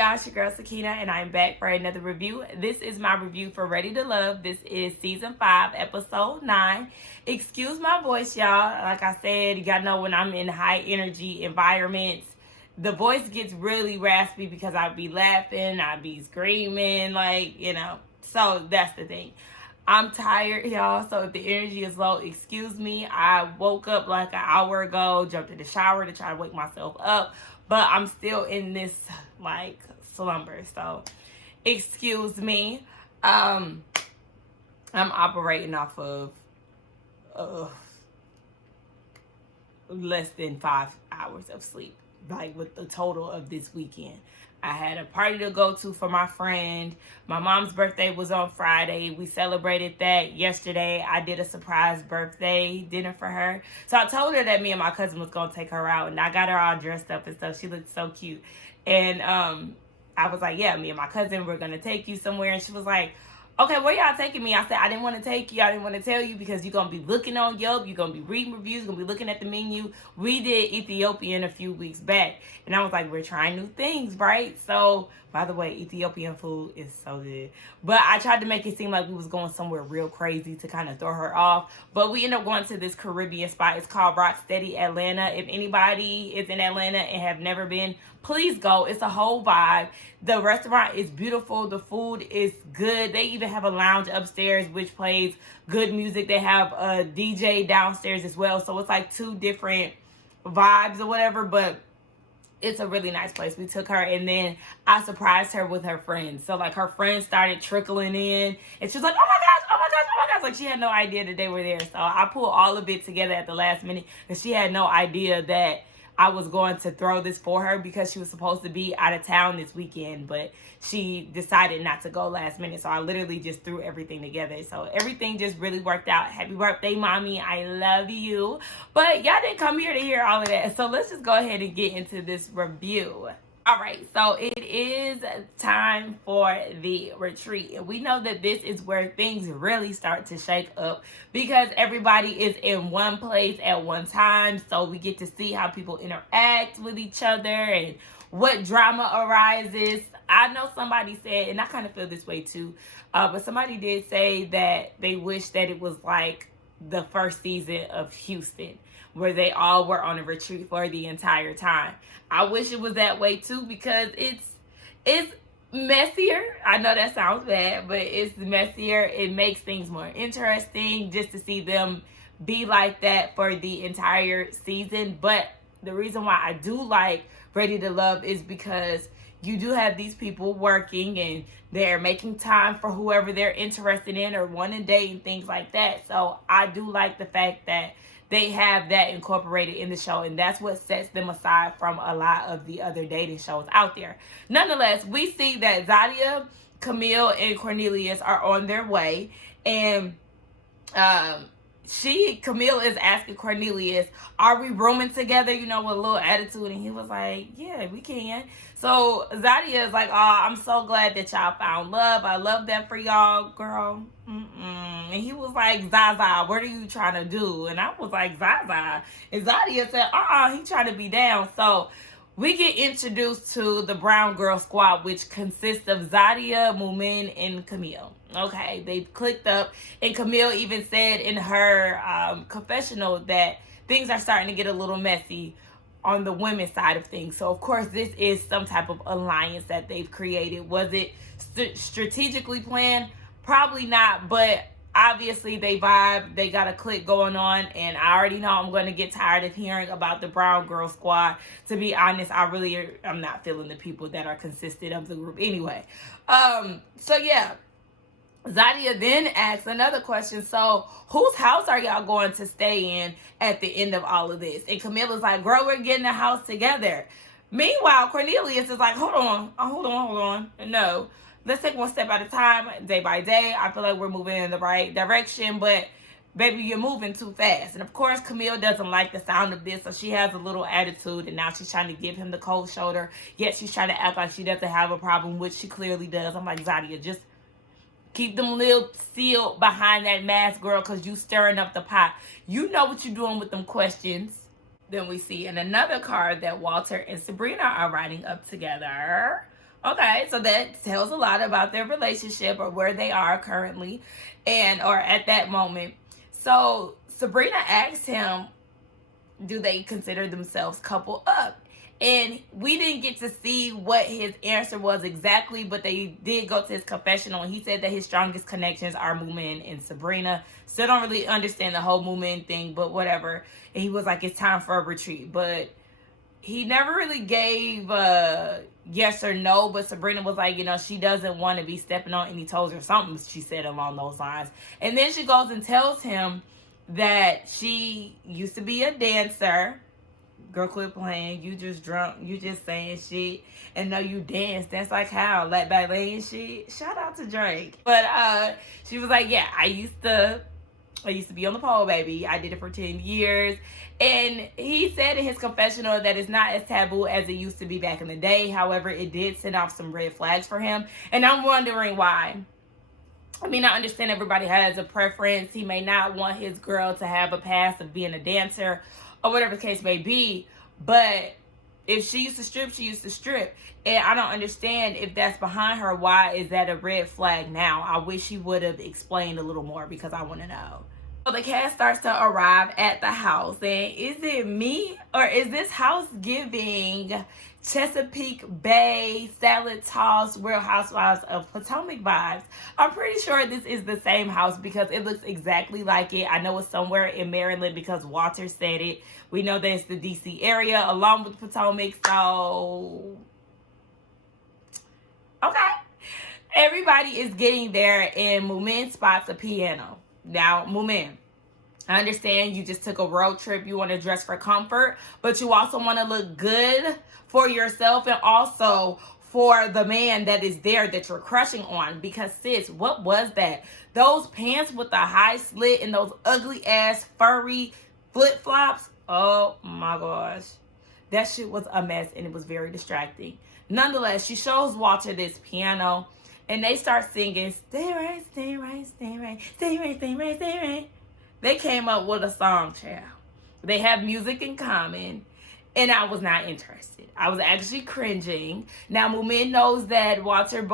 y'all? It's your girl Sakina, and I'm back for another review. This is my review for Ready to Love. This is season 5, episode 9. Excuse my voice, y'all. Like I said, you gotta know when I'm in high energy environments, the voice gets really raspy because I be laughing, I be screaming, So that's the thing. I'm tired, y'all, so if the energy is low, excuse me. I woke up like an hour ago, jumped in the shower to try to wake myself up, but I'm still in this, slumber, so excuse me. I'm operating off of less than 5 hours of sleep, with the total of this weekend. I had a party to go to for my friend. My mom's birthday was on Friday. We celebrated that yesterday. I did a surprise birthday dinner for her. So I told her that me and my cousin was going to take her out, and I got her all dressed up and stuff. She looked so cute. And I was like, yeah, me and my cousin, we're going to take you somewhere. And she was like, okay, where y'all taking me? I said, I didn't want to take you. I didn't want to tell you because you're going to be looking on Yelp. You're going to be reading reviews. You're going to be looking at the menu. We did Ethiopian a few weeks back. And I was like, we're trying new things, right? So, by the way, Ethiopian food is so good. But I tried to make it seem like we was going somewhere real crazy to kind of throw her off. But we ended up going to this Caribbean spot. It's called Rocksteady Atlanta. If anybody is in Atlanta and have never been, please go. It's a whole vibe. The restaurant is beautiful. The food is good. They even have a lounge upstairs which plays good music. They have a DJ downstairs as well. So it's like two different vibes or whatever, but it's a really nice place. We took her, and then I surprised her with her friends. So her friends started trickling in, and she was like, oh my gosh, oh my gosh, oh my gosh. Like she had no idea that they were there. So I pulled all of it together at the last minute, because she had no idea that I was going to throw this for her because she was supposed to be out of town this weekend, but she decided not to go last minute. So I literally just threw everything together. So everything just really worked out. Happy birthday, mommy. I love you. But y'all didn't come here to hear all of that. So let's just go ahead and get into this review. All right, so it is time for the retreat. And we know that this is where things really start to shake up because everybody is in one place at one time. So we get to see how people interact with each other and what drama arises. I know somebody said, and I kind of feel this way too, but somebody did say that they wish that it was like the first season of Houston, where they all were on a retreat for the entire time. I wish it was that way too, because it's messier. I know that sounds bad, but it's messier. It makes things more interesting just to see them be like that for the entire season. But the reason why I do like Ready to Love is because you do have these people working and they're making time for whoever they're interested in or want to date and things like that. So I do like the fact that they have that incorporated in the show, and that's what sets them aside from a lot of the other dating shows out there. Nonetheless, we see that Zadia, Camille, and Cornelius are on their way, and Camille is asking Cornelius, are we rooming together, with a little attitude, and he was like, yeah, we can. So Zadia is like, oh, I'm so glad that y'all found love. I love that for y'all, girl. And he was like, Zaza, what are you trying to do? And I was like, Zaza. And Zadia said, he trying to be down. So we get introduced to the Brown Girl Squad, which consists of Zadia, Mumin, and Camille. Okay, they've clicked up, and Camille even said in her confessional that things are starting to get a little messy on the women's side of things. So of course this is some type of alliance that they've created. Was it strategically planned? Probably not, but obviously they vibe, they got a click going on, and I already know I'm going to get tired of hearing about the Brown Girl Squad. To be honest, I'm not feeling the people that are consistent of the group anyway. So yeah, Zadia then asks another question. So whose house are y'all going to stay in at the end of all of this? And Camilla's like, girl, we're getting a house together. Meanwhile, Cornelius is like, hold on. No, let's take one step at a time, day by day. I feel like we're moving in the right direction, but baby, you're moving too fast. And of course, Camille doesn't like the sound of this, so she has a little attitude, and now she's trying to give him the cold shoulder, yet she's trying to act like she doesn't have a problem, which she clearly does. I'm like, Zadia, just keep them lips sealed behind that mask, girl, because you stirring up the pot. You know what you're doing with them questions. Then we see in another card that Walter and Sabrina are riding up together. Okay, so that tells a lot about their relationship or where they are currently and or at that moment. So Sabrina asked him, do they consider themselves coupled up? And we didn't get to see what his answer was exactly, but they did go to his confessional, and he said that his strongest connections are Moomin and Sabrina. Still don't really understand the whole Moomin thing, but whatever. And he was like, it's time for a retreat. But he never really gave a yes or no, but Sabrina was like, she doesn't want to be stepping on any toes or something, she said along those lines. And then she goes and tells him that she used to be a dancer. Girl, quit playing. You just drunk. You just saying shit. And no, you dance like how? Like ballet and shit. Shout out to Drake. But she was like, yeah, I used to be on the pole, baby. I did it for 10 years. And he said in his confessional that it's not as taboo as it used to be back in the day. However, it did send off some red flags for him. And I'm wondering why. I mean, I understand everybody has a preference. He may not want his girl to have a past of being a dancer or whatever the case may be. But if she used to strip, she used to strip. And I don't understand if that's behind her. Why is that a red flag now? I wish he would have explained a little more because I want to know. So the cast starts to arrive at the house. And is it me or is this house giving Chesapeake Bay, salad toss, Real Housewives of Potomac vibes? I'm pretty sure this is the same house because it looks exactly like it. I know it's somewhere in Maryland because Walter said it. We know that it's the DC area along with Potomac. So, okay. Everybody is getting there and Moomin spots a piano. Now, Moomin, I understand you just took a road trip. You want to dress for comfort, but you also want to look good for yourself and also for the man that is there that you're crushing on. Because, sis, what was that? Those pants with the high slit and those ugly ass furry flip-flops. Oh my gosh. That shit was a mess and it was very distracting. Nonetheless, she shows Walter this piano and they start singing, stay right, stay right, stay right, stay right, stay right, stay right. They came up with a song, child. They have music in common, and I was not interested. I was actually cringing. Now, Moomin knows that Walter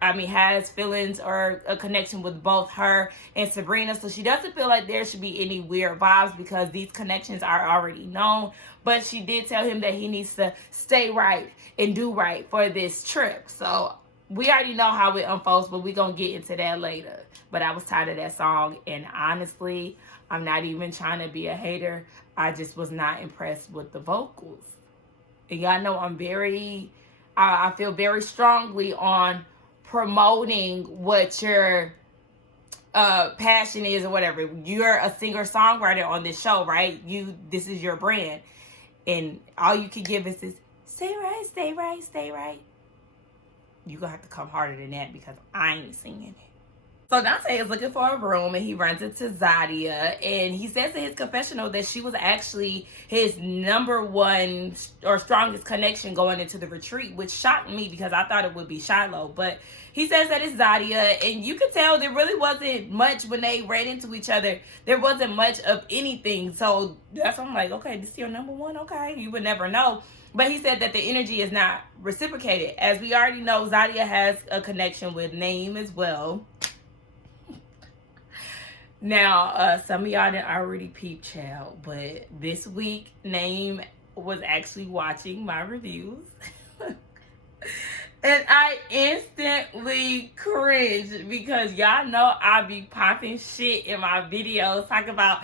has feelings or a connection with both her and Sabrina, so she doesn't feel like there should be any weird vibes because these connections are already known. But she did tell him that he needs to stay right and do right for this trip. So we already know how it unfolds, but we're going to get into that later. But I was tired of that song, and honestly, I'm not even trying to be a hater. I just was not impressed with the vocals. And y'all know I feel very strongly on promoting what your passion is or whatever. You're a singer-songwriter on this show, right? This is your brand. And all you can give is this, stay right, stay right, stay right. You're going to have to come harder than that because I ain't singing it. So Dante is looking for a room and he runs into Zadia and he says in his confessional that she was actually his number one or strongest connection going into the retreat, which shocked me because I thought it would be Shiloh. But he says that it's Zadia, and you could tell there really wasn't much when they ran into each other. There wasn't much of anything. So that's why I'm like, okay, this is your number one? Okay, you would never know. But he said that the energy is not reciprocated. As we already know, Zadia has a connection with Naeem as well. Now, some of y'all didn't already peep, child, but this week, Naeem was actually watching my reviews. And I instantly cringed because y'all know I be popping shit in my videos, talking about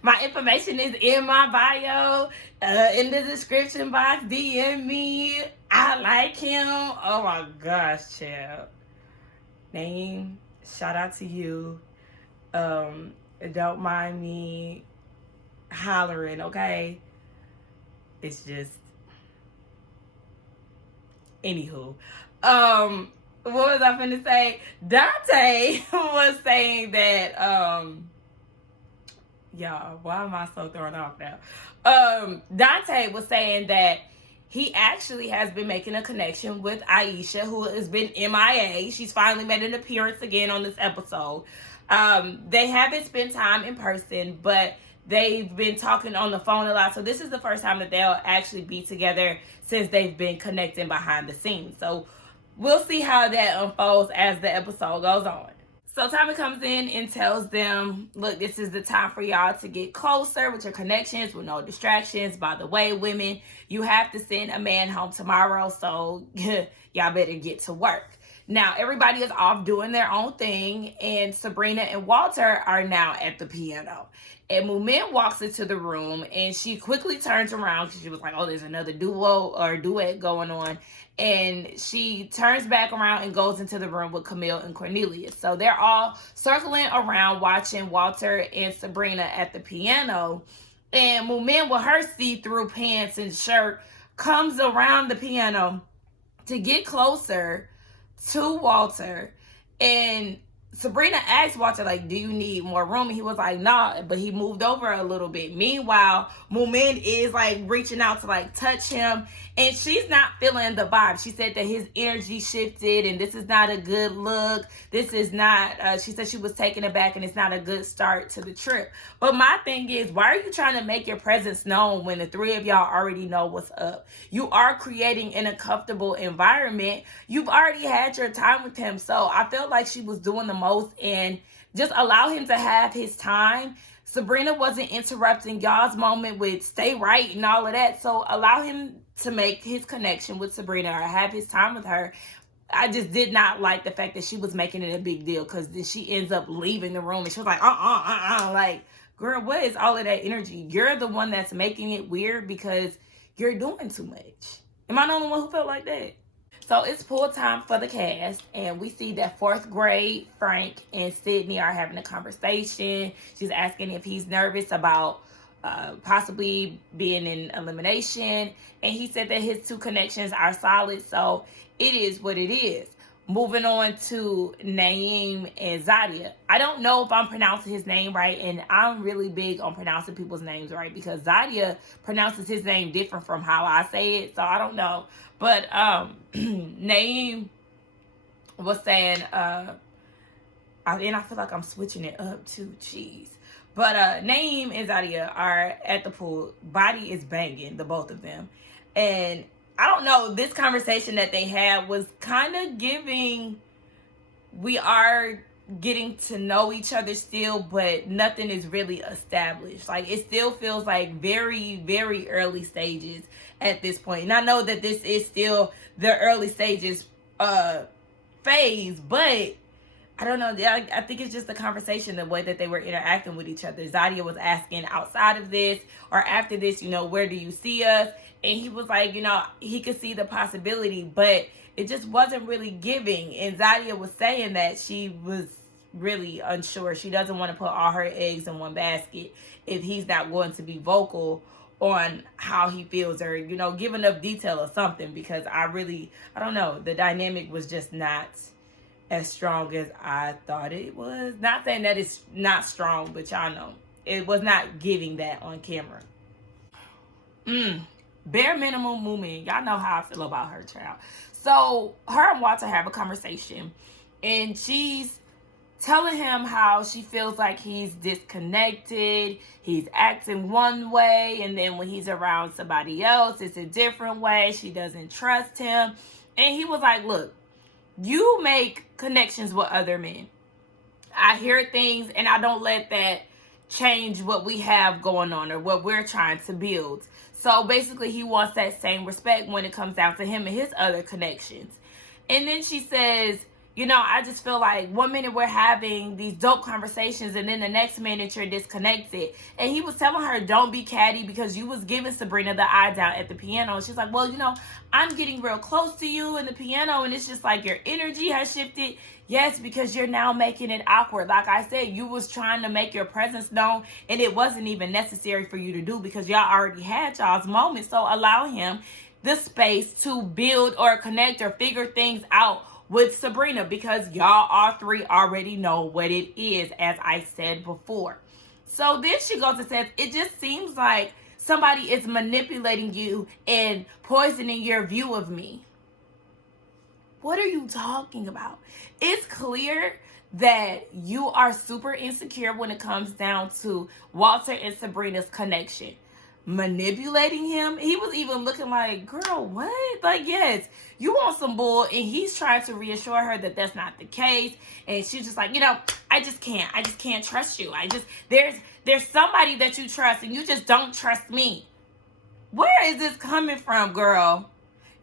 my information is in my bio, in the description box, DM me, I like him. Oh my gosh, child. Naeem, shout out to you. Don't mind me hollering, okay? It's just, anywho. What was I finna say? Dante was saying that, y'all, why am I so thrown off now? Dante was saying that he actually has been making a connection with Aisha, who has been MIA. She's finally made an appearance again on this episode. They haven't spent time in person, but they've been talking on the phone a lot. So this is the first time that they'll actually be together since they've been connecting behind the scenes. So we'll see how that unfolds as the episode goes on. So Tommy comes in and tells them, look, this is the time for y'all to get closer with your connections, with no distractions. By the way, women, you have to send a man home tomorrow, so y'all better get to work. Now, everybody is off doing their own thing, and Sabrina and Walter are now at the piano. And Mumin walks into the room, and she quickly turns around because she was like, oh, there's another duo or duet going on. And she turns back around and goes into the room with Camille and Cornelius. So they're all circling around watching Walter and Sabrina at the piano. And Mumin, with her see-through pants and shirt, comes around the piano to get closer to Walter. And Sabrina asked Walter, like, do you need more room? And he was like, nah, but he moved over a little bit. Meanwhile, Mumin is like reaching out to like touch him, and she's not feeling the vibe. She said that his energy shifted, and this is not a good look. This is not, she said she was taken aback, and it's not a good start to the trip. But my thing is, why are you trying to make your presence known when the three of y'all already know what's up? You are creating an uncomfortable environment. You've already had your time with him. So I felt like she was doing the most, and just allow him to have his time. Sabrina wasn't interrupting y'all's moment with stay right and all of that. So allow him to make his connection with Sabrina or have his time with her. I just did not like the fact that she was making it a big deal, because then she ends up leaving the room and she was like, like, girl, what is all of that energy? You're the one that's making it weird because you're doing too much. Am I the only one who felt like that? So it's full time for the cast, and we see that 4th grade Frank and Sydney are having a conversation. She's asking if he's nervous about possibly being in elimination, and he said that his 2 connections are solid, so it is what it is. Moving on to Naeem and Zadia. I don't know if I'm pronouncing his name right, and I'm really big on pronouncing people's names right, because Zadia pronounces his name different from how I say it, so I don't know. But Naeem was saying, and I feel like I'm switching it up too, jeez. But Naeem and Zadia are at the pool. Body is banging, the both of them. And I don't know, this conversation that they had was kind of giving, we are getting to know each other still, but nothing is really established. Like, it still feels like very, very early stages at this point. And I know that this is still the early stages phase, but I don't know. I think it's just the conversation, the way that they were interacting with each other. Zadia was asking, outside of this or after this, where do you see us? And he was like, he could see the possibility, but it just wasn't really giving. And Zadia was saying that she was really unsure. She doesn't want to put all her eggs in one basket if he's not going to be vocal on how he feels, or, give enough detail or something, because I don't know. The dynamic was just not as strong as I thought it was. Not saying that it's not strong, but y'all know it was not giving that on camera. Bare minimum movement. Y'all know how I feel about her, child. So her and Walter have a conversation, and she's telling him how she feels like he's disconnected. He's acting one way, and then when he's around somebody else, it's a different way. She doesn't trust him. And he was like, look, you make connections with other men. I hear things, and I don't let that change what we have going on or what we're trying to build. So basically, he wants that same respect when it comes down to him and his other connections. And then she says, I just feel like 1 minute we're having these dope conversations, and then the next minute you're disconnected. And he was telling her, don't be catty, because you was giving Sabrina the eye down at the piano. And she's like, well, I'm getting real close to you in the piano, and it's just like your energy has shifted. Yes, because you're now making it awkward. Like I said, you was trying to make your presence known, and it wasn't even necessary for you to do, because y'all already had y'all's moment. So allow him the space to build or connect or figure things out with Sabrina, because y'all all 3 already know what it is, as I said before. So then she goes and says, it just seems like somebody is manipulating you and poisoning your view of me. What are you talking about? It's clear that you are super insecure when it comes down to Walter and Sabrina's connection. Manipulating him. He was even looking like, girl, what? Like, yes, you want some bull. And he's trying to reassure her that that's not the case. And she's just like, I just can't trust you. There's somebody that you trust and you just don't trust me. Where is this coming from, girl?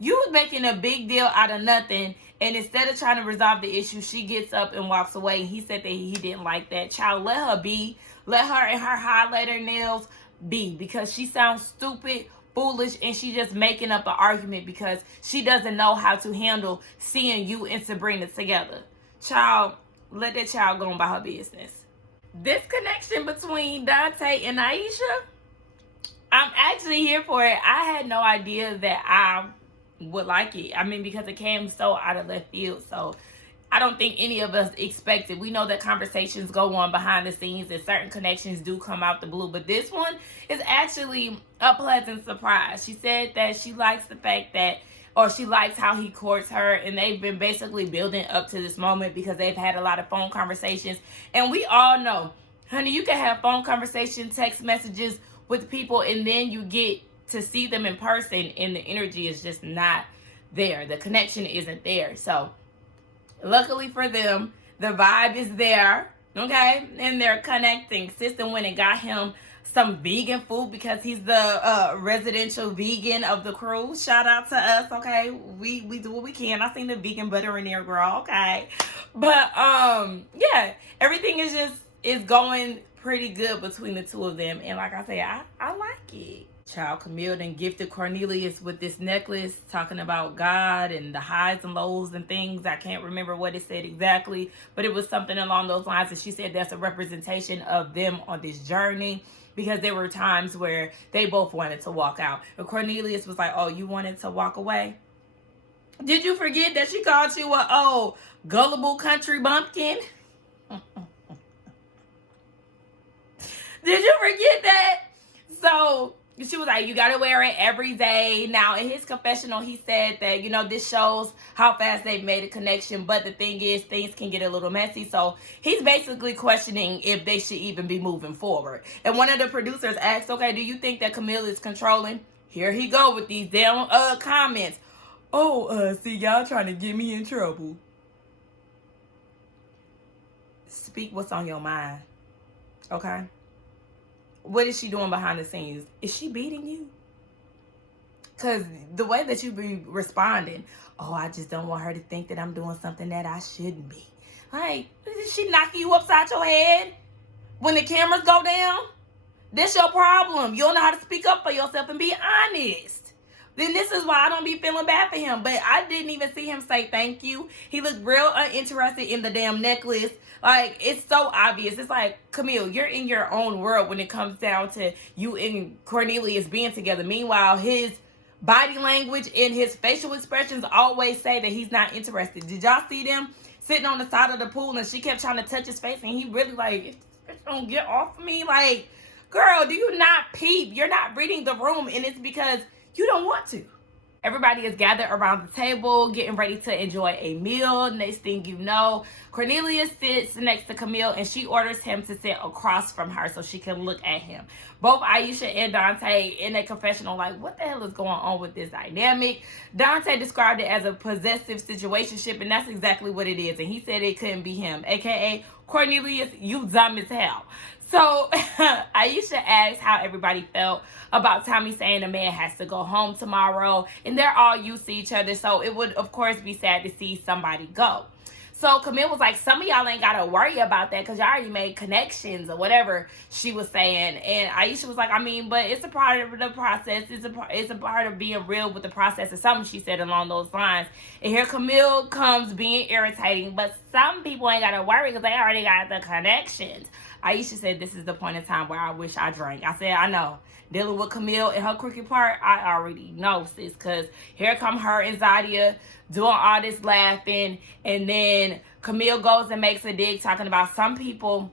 You was making a big deal out of nothing, and instead of trying to resolve the issue, she gets up and walks away. And he said that he didn't like that. Child, let her be. Let her and her highlighter nails be, because she sounds stupid, foolish, and she just making up an argument because she doesn't know how to handle seeing you and Sabrina together. Child, let that child go on by her business. This connection between Dante and Aisha, I'm actually here for it. I had no idea that I would like it. I mean, because it came so out of left field. So I don't think any of us expected. We know that conversations go on behind the scenes and certain connections do come out the blue. But this one is actually a pleasant surprise. She said that she likes the fact that, or she likes how he courts her. And they've been basically building up to this moment because they've had a lot of phone conversations. And we all know, honey, you can have phone conversations, text messages with people, and then you get to see them in person and the energy is just not there. The connection isn't there. So luckily for them, the vibe is there, okay? And they're connecting. Sister went and got him some vegan food because he's the residential vegan of the crew. Shout out to us, okay? We do what we can. I seen the vegan butter in there, girl, okay? But yeah, everything is going pretty good between the two of them. And like I say, I like it. Child, Camille then gifted Cornelius with this necklace talking about God and the highs and lows and things. I can't remember what it said exactly, but it was something along those lines. And she said that's a representation of them on this journey, because there were times where they both wanted to walk out. And Cornelius was like, oh, you wanted to walk away? Did you forget that she called you a gullible country bumpkin? Did you forget that? So she was like, you got to wear it every day. Now, in his confessional, he said that, this shows how fast they've made a connection. But the thing is, things can get a little messy. So he's basically questioning if they should even be moving forward. And one of the producers asked, okay, do you think that Camille is controlling? Here he go with these damn comments. See, y'all trying to get me in trouble. Speak what's on your mind. Okay? What is she doing behind the scenes? Is she beating you? Because the way that you be responding, I just don't want her to think that I'm doing something that I shouldn't be. Like, is she knocking you upside your head when the cameras go down? That's your problem. You don't know how to speak up for yourself and be honest. Then this is why I don't be feeling bad for him. But I didn't even see him say thank you. He looked real uninterested in the damn necklace. Like, it's so obvious. It's like, Camille, you're in your own world when it comes down to you and Cornelius being together. Meanwhile, his body language and his facial expressions always say that he's not interested. Did y'all see them sitting on the side of the pool and she kept trying to touch his face and he really like, if this bitch don't get off of me? Like, girl, do you not peep? You're not reading the room, and it's because you don't want to. Everybody is gathered around the table, getting ready to enjoy a meal. Next thing you know, Cornelius sits next to Camille, and she orders him to sit across from her so she can look at him. Both Aisha and Dante in a confessional like, what the hell is going on with this dynamic? Dante described it as a possessive situationship, and that's exactly what it is. And he said it couldn't be him, aka Cornelius, you dumb as hell. So Aisha asked how everybody felt about Tommy saying the man has to go home tomorrow, and they're all used to each other, so it would of course be sad to see somebody go. So Camille was like, some of y'all ain't gotta worry about that because y'all already made connections or whatever she was saying. And Aisha was like, I mean, but it's a part of the process. It's a part of being real with the process, or something she said along those lines. And here Camille comes being irritating, but some people ain't gotta worry because they already got the connections. Aisha said, this is the point in time where I wish I drank. I said, I know. Dealing with Camille and her crooked part, I already know, sis. Because here come her and Zadia doing all this laughing. And then Camille goes and makes a dig talking about some people.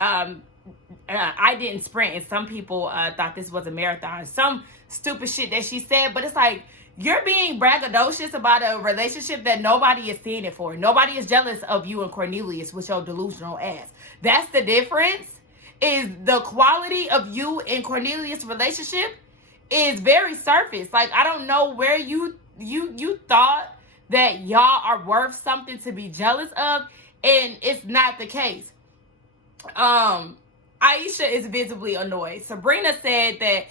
I didn't sprint, and some people thought this was a marathon. Some stupid shit that she said. But it's like, You're being braggadocious about a relationship that nobody is seeing it for. Nobody is jealous of you and Cornelius with your delusional ass. That's the difference. Is the quality of you and Cornelius' relationship is very surface. Like, I don't know where you thought that y'all are worth something to be jealous of, and it's not the case. Aisha is visibly annoyed. Sabrina said that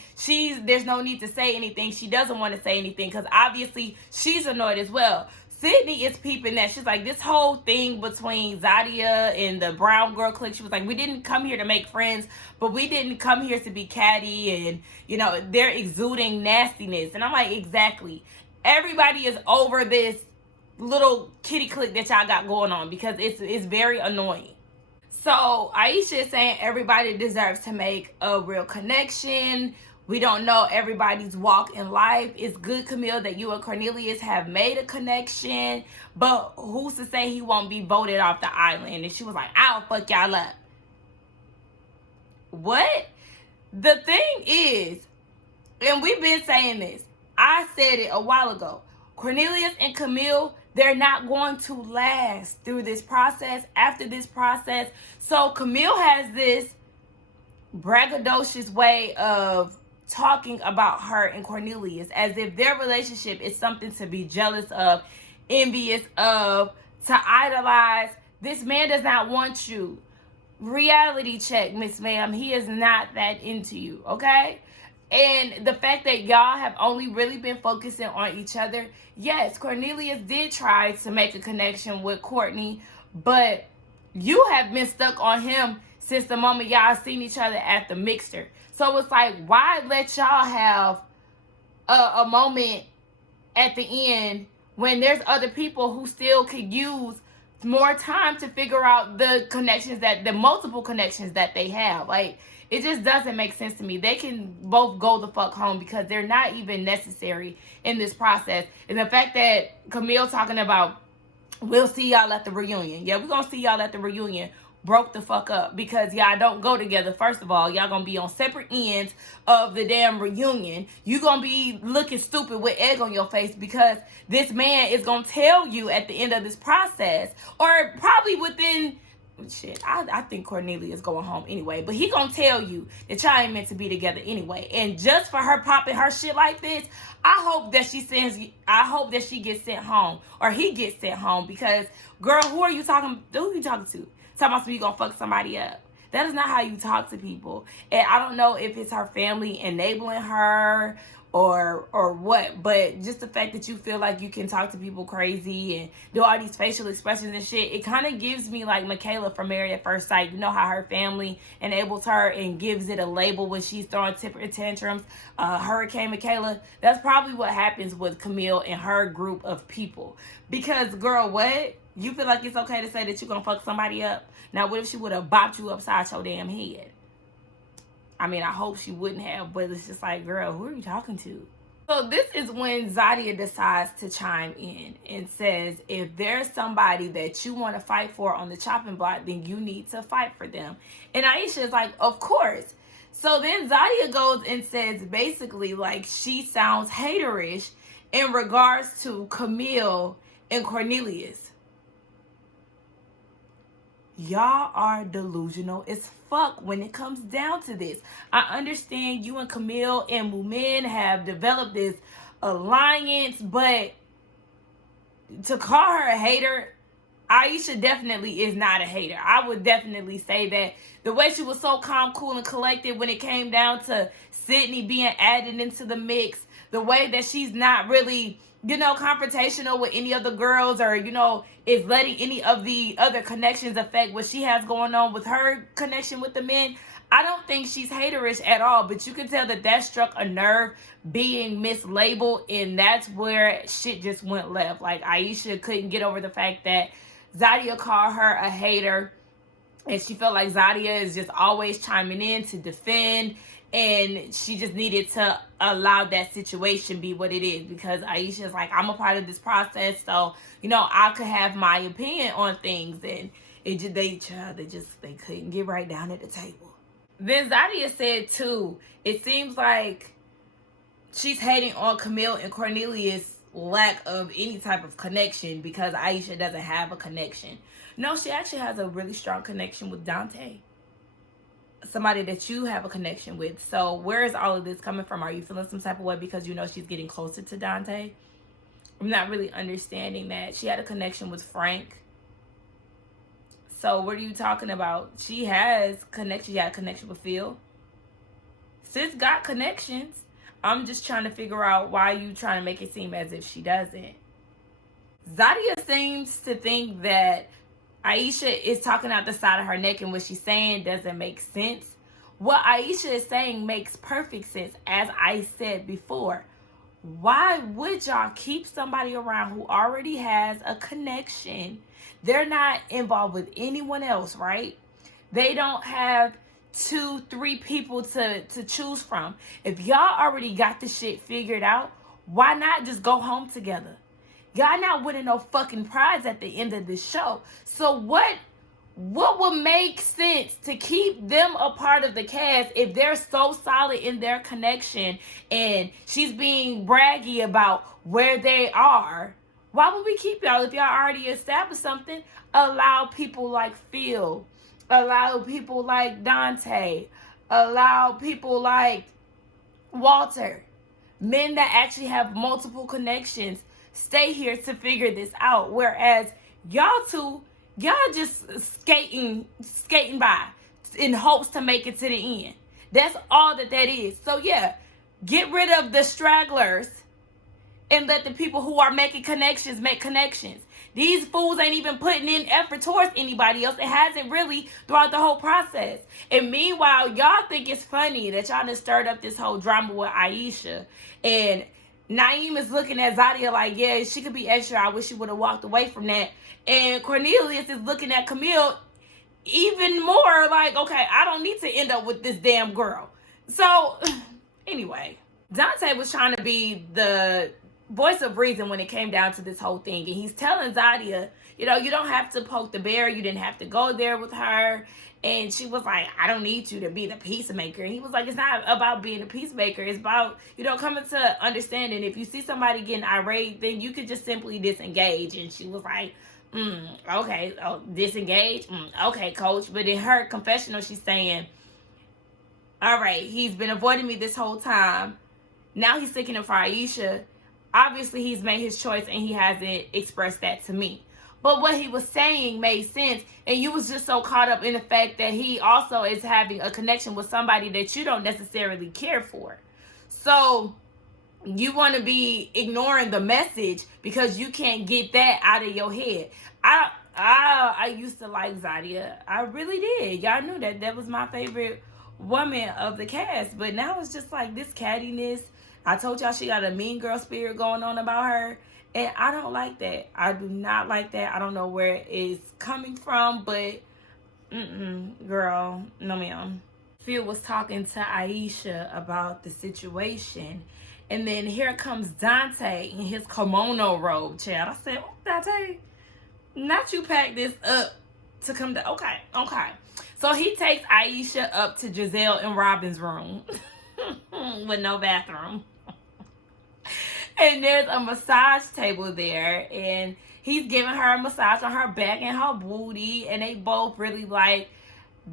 there's no need to say anything. She doesn't want to say anything because obviously she's annoyed as well. Sydney is peeping that. She's like, this whole thing between Zadia and the brown girl clique, she was like, we didn't come here to make friends, but we didn't come here to be catty, and they're exuding nastiness. And I'm like, exactly. Everybody is over this little kitty clique that y'all got going on because it's very annoying. So Aisha is saying everybody deserves to make a real connection. We don't know everybody's walk in life. It's good, Camille, that you and Cornelius have made a connection, but who's to say he won't be voted off the island? And she was like, I'll fuck y'all up. What? The thing is, and we've been saying this, I said it a while ago, Cornelius and Camille, they're not going to last through this process, after this process. So Camille has this braggadocious way of talking about her and Cornelius as if their relationship is something to be jealous of, envious of, to idolize. This man does not want you. Reality check, Miss Ma'am. He is not that into you, okay? And the fact that y'all have only really been focusing on each other. Yes, Cornelius did try to make a connection with Courtney, but you have been stuck on him since the moment y'all seen each other at the mixer. So it's like, why let y'all have a moment at the end when there's other people who still could use more time to figure out the multiple connections that they have? Like, it just doesn't make sense to me. They can both go the fuck home because they're not even necessary in this process. And the fact that Camille talking about, we'll see y'all at the reunion. Yeah, we're going to see y'all at the reunion. Broke the fuck up because y'all don't go together. First of all, y'all going to be on separate ends of the damn reunion. You going to be looking stupid with egg on your face because this man is going to tell you at the end of this process, or probably within... Shit, I think Cornelia is going home anyway, but he gonna tell you that y'all ain't meant to be together anyway. And just for her popping her shit like this, I hope that she gets sent home, or he gets sent home, because girl, who are you talking to? Talking about you gonna fuck somebody up. That is not how you talk to people. And I don't know if it's her family enabling her or what, but just the fact that you feel like you can talk to people crazy and do all these facial expressions and shit, it kind of gives me like Michaela from Married at First Sight. You know how her family enables her and gives it a label when she's throwing temper tantrums, Hurricane Michaela. That's probably what happens with Camille and her group of people. Because girl, what? You feel like it's okay to say that you're gonna fuck somebody up? Now what if she would have bopped you upside your damn head? I mean, I hope she wouldn't have, but it's just like, girl, who are you talking to? So this is when Zadia decides to chime in and says, if there's somebody that you want to fight for on the chopping block, then you need to fight for them. And Aisha is like, of course. So then Zadia goes and says, basically, like, she sounds haterish in regards to Camille and Cornelius. Y'all are delusional as fuck when it comes down to this. I understand you and Camille and Moomin have developed this alliance, but to call her a hater, Aisha definitely is not a hater. I would definitely say that the way she was so calm, cool, and collected when it came down to Sydney being added into the mix, the way that she's not really, confrontational with any of the girls, or, is letting any of the other connections affect what she has going on with her connection with the men. I don't think she's haterish at all, but you can tell that struck a nerve being mislabeled, and that's where shit just went left. Like, Aisha couldn't get over the fact that Zadia called her a hater, and she felt like Zadia is just always chiming in to defend, and she just needed to allow that situation be what it is, because Aisha is like, I'm a part of this process, so, I could have my opinion on things, and they couldn't get right down at the table. Then Zadia said, too, it seems like she's hating on Camille and Cornelius' lack of any type of connection because Aisha doesn't have a connection. No, she actually has a really strong connection with Dante. Somebody that you have a connection with. So where is all of this coming from? Are you feeling some type of way because you know she's getting closer to Dante? I'm not really understanding that. She had a connection with Frank. So what are you talking about? She has connection. She had a connection with Phil. Sis got connections. I'm just trying to figure out why you trying to make it seem as if she doesn't. Zadia seems to think that Aisha is talking out the side of her neck, and what she's saying doesn't make sense. What Aisha is saying makes perfect sense. As I said before, why would y'all keep somebody around who already has a connection? They're not involved with anyone else, right? They don't have 2-3 people to choose from. If y'all already got the shit figured out, why not just go home together? Y'all not winning no fucking prize at the end of the show. So what would make sense to keep them a part of the cast if they're so solid in their connection and she's being braggy about where they are? Why would we keep y'all if y'all already established something? Allow people like Phil, allow people like Dante, allow people like Walter, men that actually have multiple connections, stay here to figure this out. Whereas y'all two, y'all just skating by in hopes to make it to the end. That's all that is. So yeah, get rid of the stragglers and let the people who are making connections make connections. These fools ain't even putting in effort towards anybody else. It hasn't really throughout the whole process. And meanwhile, y'all think it's funny that y'all just stirred up this whole drama with Aisha. And Naeem is looking at Zadia like, yeah, she could be extra. I wish she would have walked away from that. And Cornelius is looking at Camille even more like, okay, I don't need to end up with this damn girl. So, anyway, Dante was trying to be the voice of reason when it came down to this whole thing. And he's telling Zadia, you know, you don't have to poke the bear. You didn't have to go there with her. And she was like, I don't need you to be the peacemaker. And he was like, it's not about being a peacemaker. It's about, you know, coming to understanding. If you see somebody getting irate, then you could just simply disengage. And she was like, okay, disengage? Okay, coach. But in her confessional, she's saying, all right, he's been avoiding me this whole time. Now he's sticking up for Aisha. Obviously, he's made his choice and he hasn't expressed that to me. But what he was saying made sense. And you was just so caught up in the fact that he also is having a connection with somebody that you don't necessarily care for. So you want to be ignoring the message because you can't get that out of your head. I used to like Zadia. I really did. Y'all knew that was my favorite woman of the cast. But now it's just like this cattiness. I told y'all she got a mean girl spirit going on about her. And I don't like that. I do not like that. I don't know where it is coming from. But, girl, no ma'am. Phil was talking to Aisha about the situation. And then here comes Dante in his kimono robe, child. I said, oh, Dante, not you pack this up to come to... Okay. So he takes Aisha up to Giselle and Robin's room with no bathroom. And there's a massage table there. And he's giving her a massage on her back and her booty. And they both really like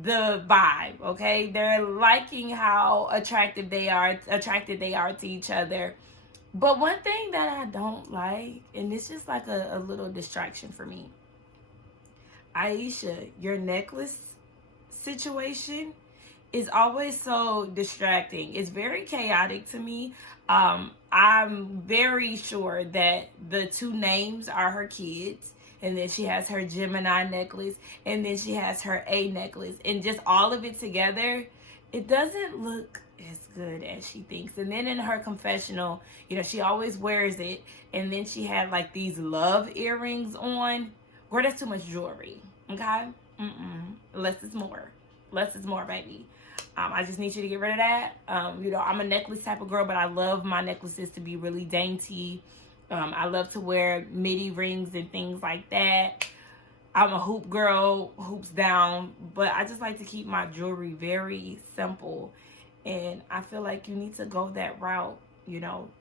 the vibe, okay? They're liking how attracted they are to each other. But one thing that I don't like, and it's just like a little distraction for me. Aisha, your necklace situation is always so distracting. It's very chaotic to me. I'm very sure that the two names are her kids. And then she has her Gemini necklace. And then she has her A necklace. And just all of it together, it doesn't look as good as she thinks. And then in her confessional, you know, she always wears it. And then she had like these love earrings on. Girl, that's too much jewelry. Okay? Less is more. Less is more, baby. I just need you to get rid of that. You know, I'm a necklace type of girl, but I love my necklaces to be really dainty. I love to wear midi rings and things like that. I'm a hoop girl, hoops down, but I just like to keep my jewelry very simple. And I feel like you need to go that route.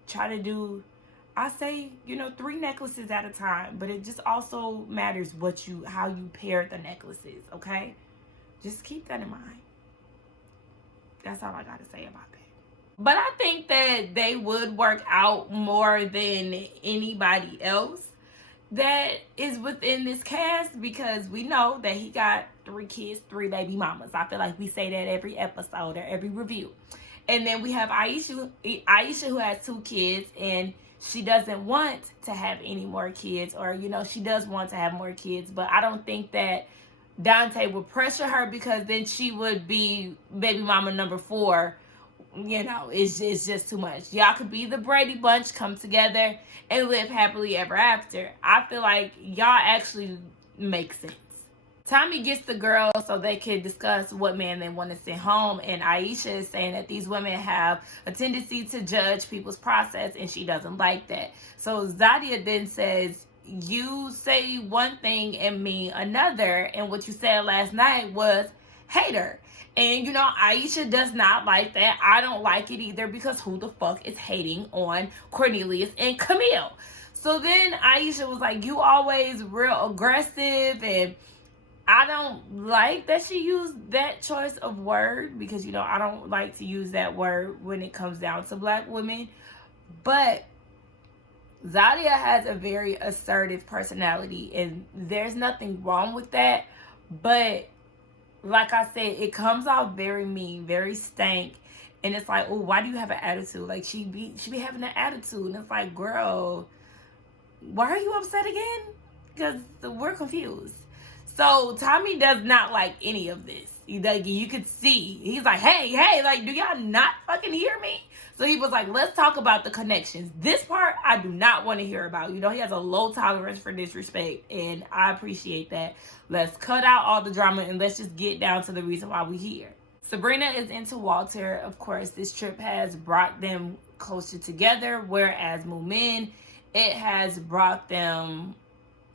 try to do, I say, 3 necklaces at a time, but it just also matters how you pair the necklaces, okay? Just keep that in mind. That's all I got to say about that. But I think that they would work out more than anybody else that is within this cast, because we know that he got 3 kids, 3 baby mamas. I feel like we say that every episode or every review. And then we have Aisha who has 2 kids, and she doesn't want to have any more kids, or she does want to have more kids, but I don't think that Dante would pressure her, because then she would be baby mama number 4. It's just too much. Y'all could be the Brady Bunch, come together and live happily ever after. I feel like y'all actually make sense. Tommy gets the girls so they can discuss what man they want to send home, and Aisha is saying that these women have a tendency to judge people's process, and she doesn't like that. So Zadia then says, you say one thing and mean another, and what you said last night was hater. And Aisha does not like that. I don't like it either, because who the fuck is hating on Cornelius and Camille? So then Aisha was like, you always real aggressive, and I don't like that she used that choice of word, because I don't like to use that word when it comes down to black women. But Zadia has a very assertive personality, and there's nothing wrong with that. But like I said, it comes off very mean, very stank, and it's like, oh, why do you have an attitude? Like, she be having an attitude, and it's like, girl, why are you upset again? Because we're confused. So Tommy does not like any of this. You could see, he's like, hey, like, do y'all not fucking hear me? So he was like, let's talk about the connections. This part I do not want to hear about. He has a low tolerance for disrespect, and I appreciate that. Let's cut out all the drama and let's just get down to the reason why we're here. Sabrina is into Walter. Of course, this trip has brought them closer together, whereas Moomin, it has brought them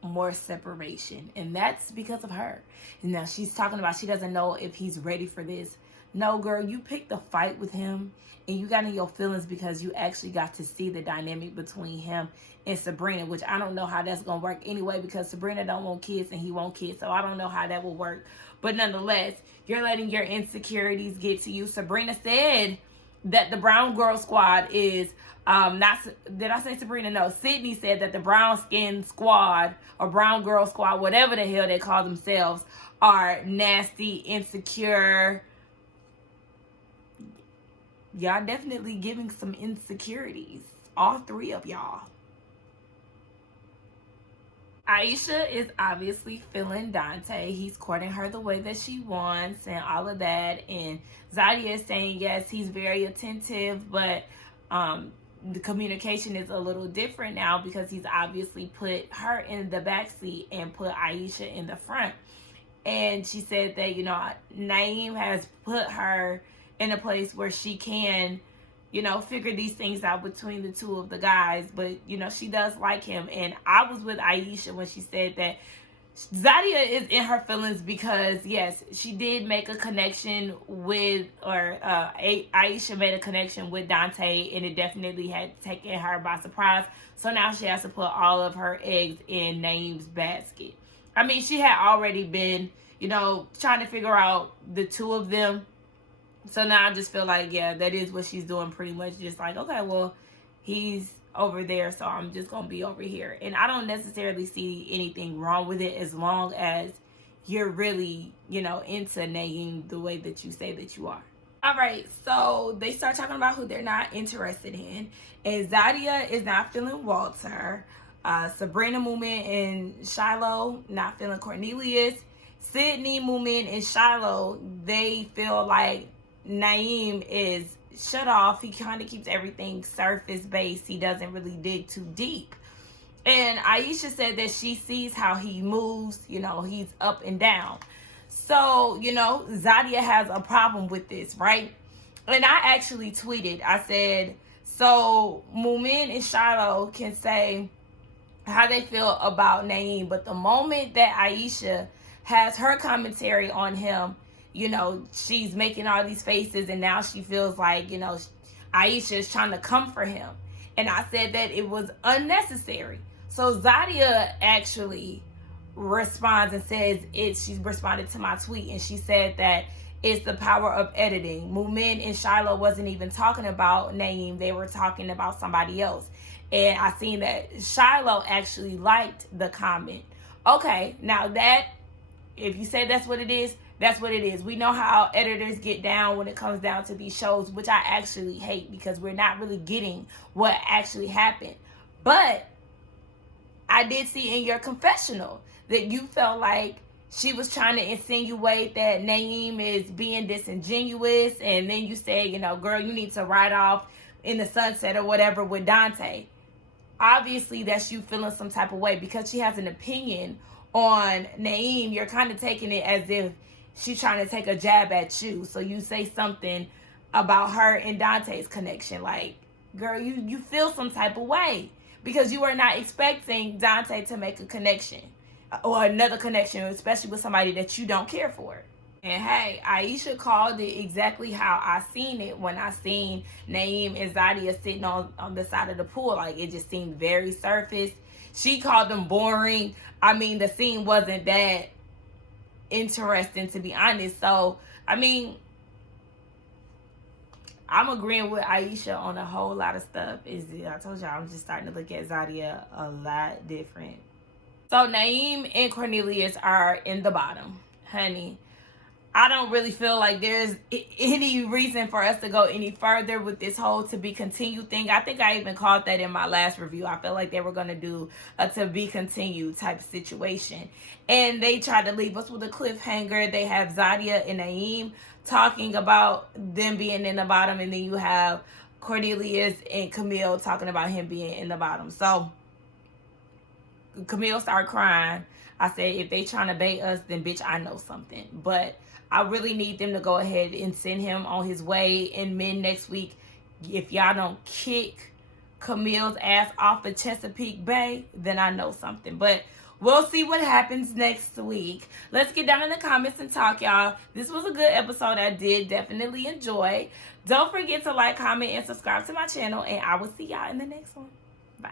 more separation, and that's because of her. And now she's talking about she doesn't know if he's ready for this. No, girl, you picked a fight with him, and you got in your feelings because you actually got to see the dynamic between him and Sabrina, which I don't know how that's gonna work anyway, because Sabrina don't want kids and he want kids, so I don't know how that will work. But nonetheless, you're letting your insecurities get to you. Sabrina said that the Brown Girl Squad is not, did I say Sabrina? No, Sydney said that the Brown Skin Squad, or Brown Girl Squad, whatever the hell they call themselves, are nasty, insecure. Y'all definitely giving some insecurities, all 3 of y'all. Aisha is obviously feeling Dante. He's courting her the way that she wants and all of that. And Zadia is saying, yes, he's very attentive, but the communication is a little different now, because he's obviously put her in the backseat and put Aisha in the front. And she said that, Naeem has put her in a place where she can, figure these things out between the 2 of the guys. But, she does like him. And I was with Aisha when she said that Zadia is in her feelings, because, yes, she did make a connection with, or Aisha made a connection with Dante, and it definitely had taken her by surprise. So now she has to put all of her eggs in Naeem's basket. I mean, she had already been, trying to figure out the 2 of them. So now I just feel like, yeah, that is what she's doing pretty much. Just like, okay, well, he's over there, so I'm just going to be over here. And I don't necessarily see anything wrong with it, as long as you're really, into Naeem the way that you say that you are. All right, so they start talking about who they're not interested in. And Zadia is not feeling Walter. Sabrina, Moomin, and Shiloh not feeling Cornelius. Sydney, Moomin, and Shiloh, they feel like Naeem is shut off. He kind of keeps everything surface based. He doesn't really dig too deep. And Aisha said that she sees how he moves. He's up and down. So, Zadia has a problem with this, right? And I actually tweeted, I said, so Moomin and Shiloh can say how they feel about Naeem, but the moment that Aisha has her commentary on him, she's making all these faces, and now she feels like, Aisha is trying to come for him. And I said that it was unnecessary. So Zadia actually responds and says she responded to my tweet, and she said that it's the power of editing. Mumin and Shiloh wasn't even talking about Naeem. They were talking about somebody else. And I seen that Shiloh actually liked the comment. Okay, now that, if you say that's what it is, that's what it is. We know how editors get down when it comes down to these shows, which I actually hate because we're not really getting what actually happened. But I did see in your confessional that you felt like she was trying to insinuate that Naeem is being disingenuous, and then you say, you know, girl, you need to ride off in the sunset or whatever with Dante. Obviously, that's you feeling some type of way because she has an opinion on Naeem. You're kind of taking it as if she's trying to take a jab at you. So you say something about her and Dante's connection. Like, girl, you feel some type of way because you are not expecting Dante to make a connection or another connection, especially with somebody that you don't care for. And hey, Aisha called it exactly how I seen it when I seen Naeem and Zadia sitting on the side of the pool. Like, it just seemed very surface. She called them boring. I mean, the scene wasn't that interesting, to be honest. So, I mean, I'm agreeing with Aisha on a whole lot of stuff. I told y'all I'm just starting to look at Zadia a lot different. So Naeem and Cornelius are in the bottom. Honey, I don't really feel like there's any reason for us to go any further with this whole to be continued thing. I think I even called that in my last review. I felt like they were going to do a to be continued type of situation. And they tried to leave us with a cliffhanger. They have Zadia and Naeem talking about them being in the bottom. And then you have Cornelius and Camille talking about him being in the bottom. So Camille started crying. I said, if they trying to bait us, then bitch, I know something. But I really need them to go ahead and send him on his way. And men next week, if y'all don't kick Camille's ass off of Chesapeake Bay, then I know something. But we'll see what happens next week. Let's get down in the comments and talk, y'all. This was a good episode. I did definitely enjoy. Don't forget to like, comment, and subscribe to my channel. And I will see y'all in the next one. Bye.